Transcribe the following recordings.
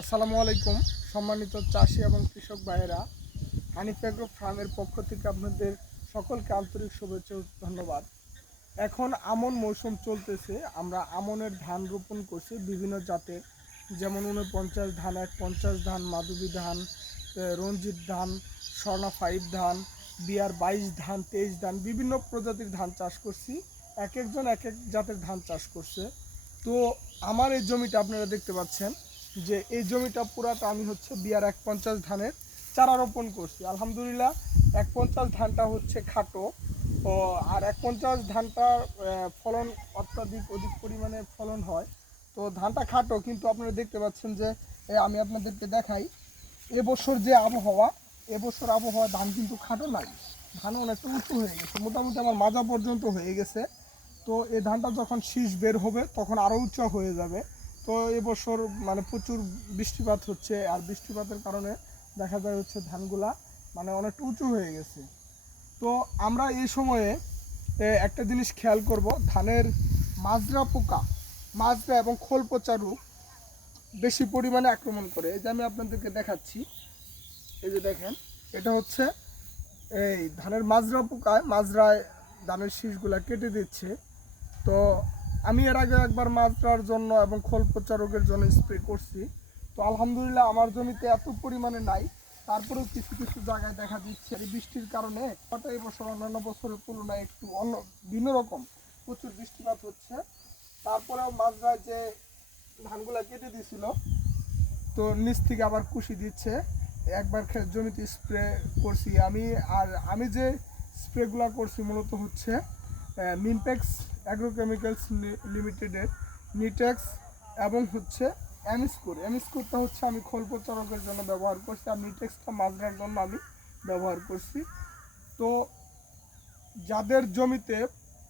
আসসালামু আলাইকুম সম্মানিত চাষি এবং কৃষক ভাইয়েরা, হানিফ এগ্রো ফার্মের পক্ষ থেকে আপনাদের সকলকে আন্তরিক শুভেচ্ছা ও ধন্যবাদ। এখন আমন মৌসুম চলতেছে, আমরা আমনের ধান রোপণ করছি বিভিন্ন জাতের, যেমন 49 ধান, 150 ধান, মাধবী ধান, রঞ্জিত ধান, স্বর্ণা 5 ধান, বিআর 22 ধান, 23 ধান, বিভিন্ন প্রজাতির ধান চাষ করছি। এক একজন এক এক জাতের ধান চাষ করছে। তো আমার এই জমিটা আপনারা দেখতে পাচ্ছেন যে এই জমিটা পুরাটা আমি হচ্ছে বিআর 150 ধানের চারা রোপণ করছি। আলহামদুলিল্লাহ 150 ধানটা হচ্ছে খাটো, ও আর 150 ধানটার ফলন অধিক পরিমাণে ফলন হয়। তো ধানটা খাটো, কিন্তু আপনারা দেখতে পাচ্ছেন যে আমি আপনাদেরকে দেখাই এবছর যে আবহাওয়া, এবছর আবহাওয়া ধান কিন্তু খাটো নাই, ধান অনেকটা উঁচু হয়ে গেছে, মোটামুটি আমার মাজা পর্যন্ত হয়ে গেছে। তো এই ধানটা যখন শীষ বের হবে তখন আরও উঁচু হয়ে যাবে। তো এবছর মানে প্রচুর বৃষ্টিপাত হচ্ছে, আর বৃষ্টিপাতের কারণে দেখা যায় হচ্ছে ধানগুলা মানে অনেকটা উঁচু হয়ে গেছে। তো আমরা এই সময়ে একটা জিনিস খেয়াল করব, ধানের মাজরা পোকা, মাজরা এবং খোল পচা রোগ বেশি পরিমাণে আক্রমণ করে। এই যে আমি আপনাদেরকে দেখাচ্ছি, এই যে দেখেন, এটা হচ্ছে এই ধানের মাজরা পোকায়, মাজরায় ধানের শীষগুলা কেটে দিচ্ছে। তো আমি এর আগে একবার মাজরার জন্য এবং খোল পচা রোগের জন্য স্প্রে করছি। তো আলহামদুলিল্লাহ আমার জমিতে এত পরিমাণে নাই, তারপরেও কিছু কিছু জায়গায় দেখা দিচ্ছে এই বৃষ্টির কারণে হঠাৎ এই বছর অন্যান্য বছরের তুলনায় একটু ভিন্ন রকম প্রচুর বৃষ্টিপাত হচ্ছে। তারপরেও মাজরায় যে ধানগুলা কেটে দিয়েছিল, তো নিচ থেকে আবার কুশি দিচ্ছে। একবার জমিতে স্প্রে করছি আমি, আর আমি যে স্প্রেগুলো করছি মূলত হচ্ছে মিনটেক্স অ্যাগ্রোকেমিক্যালস লিমিটেডের নিটেক্স এবং হচ্ছে এমস্কোরটা হচ্ছে আমি খোল পচা রোগের জন্য ব্যবহার করছি, আর নিটেক্সটা মাজরার জন্য আমি ব্যবহার করছি। তো যাদের জমিতে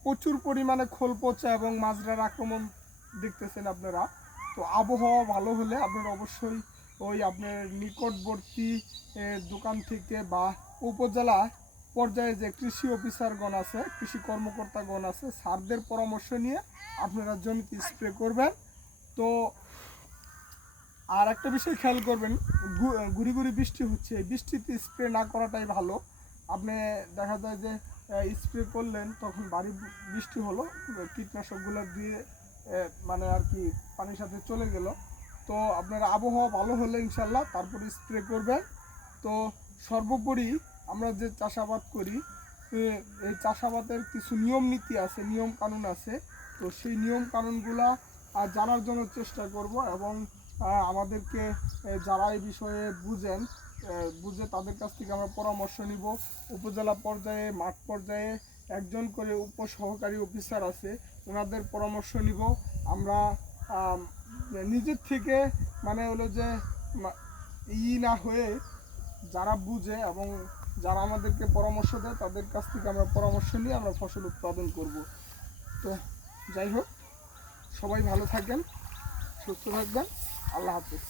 প্রচুর পরিমাণে খোল পচা এবং মাজরার আক্রমণ দেখতেছেন আপনারা, তো আবহাওয়া ভালো হলে আপনারা অবশ্যই ওই আপনার নিকটবর্তী দোকান থেকে বা উপজেলা পর্যায়ে যে কৃষি অফিসারগণ আছে, কৃষি কর্মকর্তাগণ আছে, স্যারদের পরামর্শ নিয়ে আপনারা জমিতে স্প্রে করবেন। তো আর একটা বিষয় খেয়াল করবেন, ঘুরি ঘুরি বৃষ্টি হচ্ছে, এই বৃষ্টিতে স্প্রে না করাটাই ভালো। আপনি দেখা যায় যে স্প্রে করলেন, তখন ভারী বৃষ্টি হলো, কীটনাশকগুলো দিয়ে মানে আর কি পানির সাথে চলে গেল। তো আপনার আবহাওয়া ভালো হলে ইনশাল্লাহ তারপরে স্প্রে করবেন। তো সর্বোপরি আমরা যে চাষাবাদ করি, এই চাষাবাদের কিছু নিয়ম নীতি আছে, নিয়ম কানুন আছে। তো সেই নিয়ম কানুনগুলা জানার জন্য চেষ্টা করব, এবং আমাদেরকে যারা এই বিষয়ে বুঝে তাদের কাছ থেকে আমরা পরামর্শ নিব। উপজেলা পর্যায়ে, মাঠ পর্যায়ে একজন করে উপসহকারী অফিসার আছে, ওনাদের পরামর্শ নিব আমরা। নিজের থেকে মানে হলো যে না হয়ে যারা বুঝে এবং যারা আমাদেরকে পরামর্শ দেয় তাদের কাছ থেকে আমরা পরামর্শ নিয়ে আমরা ফসল উৎপাদন করব। তো যাই হোক, সবাই ভালো থাকেন, সুস্থ থাকবেন, আল্লাহ হাফেজ।